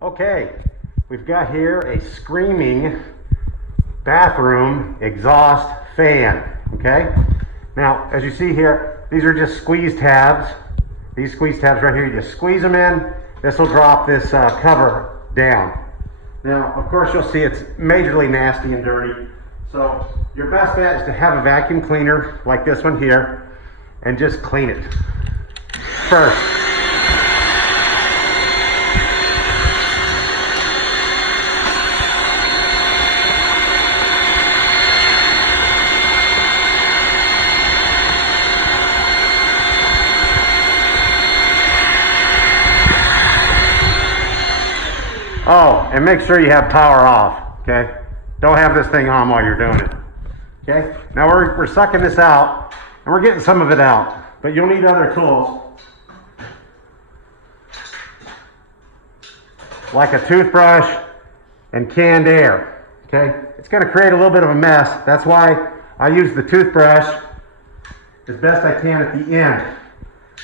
Okay, we've got here a screaming bathroom exhaust fan, okay? Now, as you see here, these are just squeeze tabs. These squeeze tabs right here, you just squeeze them in. This will drop this cover down. Now, of course, you'll see it's majorly nasty and dirty. So your best bet is to have a vacuum cleaner like this one here and just clean it first. Oh, and make sure you have power off, okay? Don't have this thing on while you're doing it, okay? Now we're sucking this out, and we're getting some of it out, but you'll need other tools, like a toothbrush and canned air, okay? It's gonna create a little bit of a mess. That's why I use the toothbrush as best I can at the end.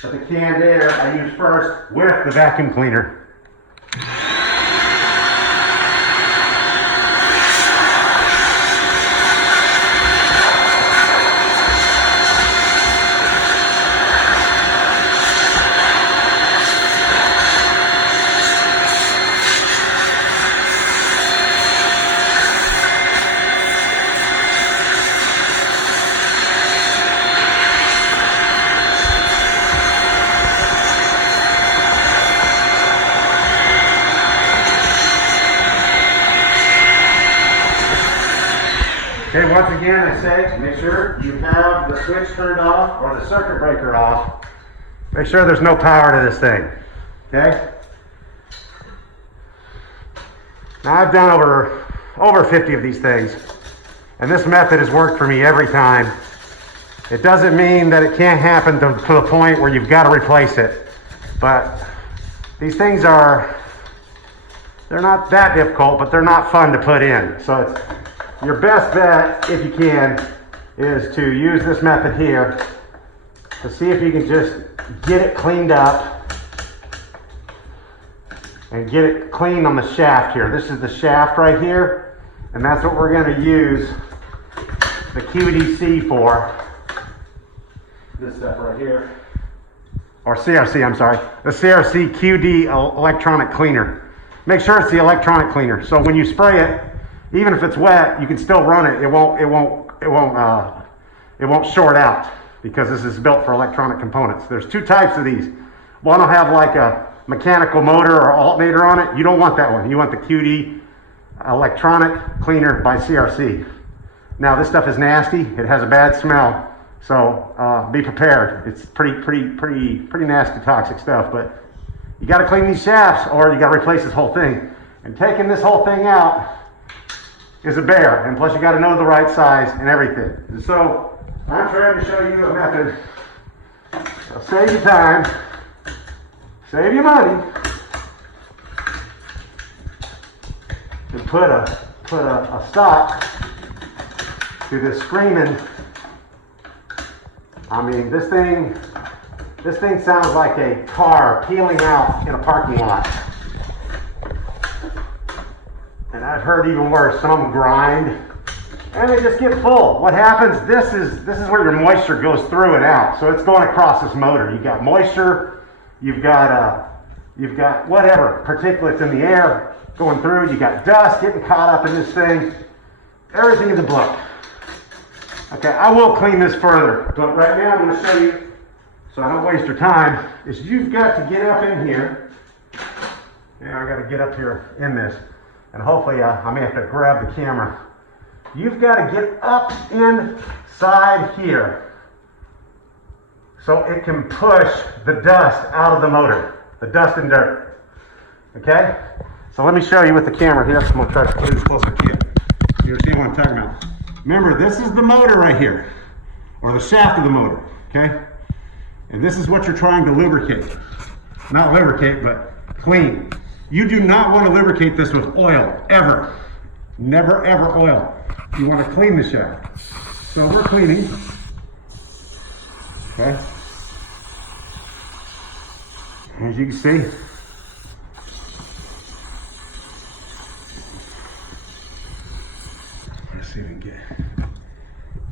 But the canned air I use first with the vacuum cleaner. Okay, once again, I say, make sure you have the switch turned off or the circuit breaker off. Make sure there's no power to this thing, okay? Now, I've done over 50 of these things, and this method has worked for me every time. It doesn't mean that it can't happen to the point where you've got to replace it, but these things they're not that difficult, but they're not fun to put in. So it's your best bet, if you can, is to use this method here to see if you can just get it cleaned up and get it clean on the shaft here. This is the shaft right here, and that's what we're going to use the QDC for. This stuff right here, or CRC, I'm sorry, the CRC QD electronic cleaner. Make sure it's the electronic cleaner, so when you spray it, even if it's wet, you can still run it. It won't short out because this is built for electronic components. There's two types of these. One will have like a mechanical motor or alternator on it. You don't want that one. You want the QD electronic cleaner by CRC. Now this stuff is nasty. It has a bad smell, so be prepared. It's pretty nasty, toxic stuff. But you got to clean these shafts, or you got to replace this whole thing. And taking this whole thing out is a bear, and plus you got to know the right size and everything. And so I'm trying to show you a method that'll save you time, save you money, and put a stop to this screaming. I mean, this thing sounds like a car peeling out in a parking lot. And I've heard even worse, some of them grind and they just get full. What happens, this is where your moisture goes through and out. So it's going across this motor. You've got moisture, you've got whatever, particulates in the air going through, you got dust getting caught up in this thing. Everything is a book. Okay, I will clean this further, but right now I'm going to show you, so I don't waste your time, is you've got to get up in here. Yeah, I got to get up here in this. And hopefully I may have to grab the camera. You've got to get up inside here so it can push the dust out of the motor, the dust and dirt. Okay? So let me show you with the camera here. I'm going to try to put it as close as I can. You'll see what I'm talking about. Remember, this is the motor right here, or the shaft of the motor. Okay? And this is what you're trying to lubricate. Not lubricate, but clean. You do not want to lubricate this with oil, ever. Never, ever oil. You want to clean the shaft. So we're cleaning. Okay. As you can see,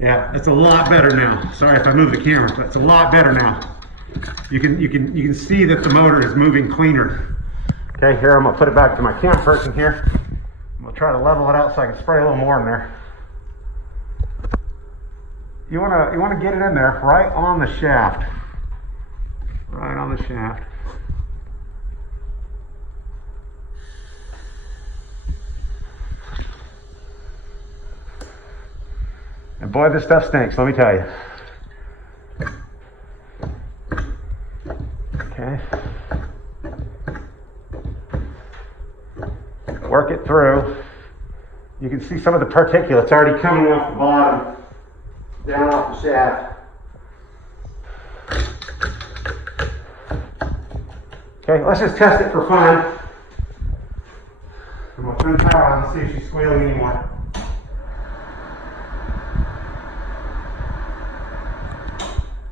Yeah, it's a lot better now. Sorry if I move the camera, but it's a lot better now. You can see that the motor is moving cleaner. Okay, here I'm gonna put it back to my cam person here. I'm gonna try to level it out so I can spray a little more in there. You wanna get it in there right on the shaft. Right on the shaft. And boy, this stuff stinks, let me tell you. Okay. Work it through. You can see some of the particulates already coming off the bottom, down off the shaft. Okay, let's just test it for fun. I'm going to turn the power on and see if she's squealing anymore.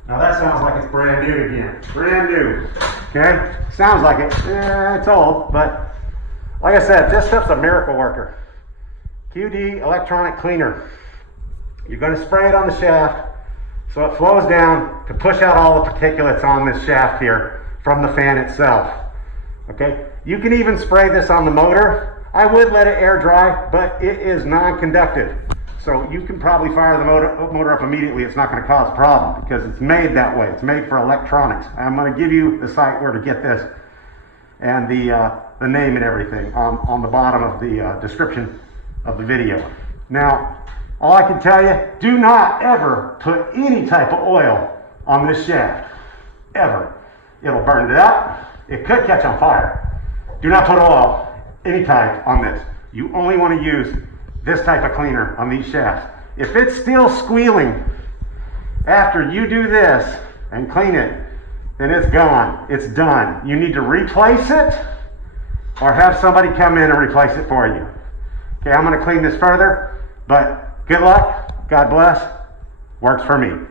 Now that sounds like it's brand new again. Brand new. Okay? Sounds like it. Yeah, it's old, but like I said, this stuff's a miracle worker. QD electronic cleaner. You're going to spray it on the shaft so it flows down to push out all the particulates on this shaft here from the fan itself. Okay? You can even spray this on the motor. I would let it air dry, but it is non-conductive. So you can probably fire the motor up immediately. It's not going to cause a problem because it's made that way. It's made for electronics. I'm going to give you the site where to get this and the name and everything on the bottom of the description of the video. Now, all I can tell you, do not ever put any type of oil on this shaft, ever. It'll burn it up. It could catch on fire. Do not put oil, any type, on this. You only want to use this type of cleaner on these shafts. If it's still squealing after you do this and clean it, then it's gone. It's done. You need to replace it or have somebody come in and replace it for you. Okay, I'm going to clean this further, but good luck. God bless. Works for me.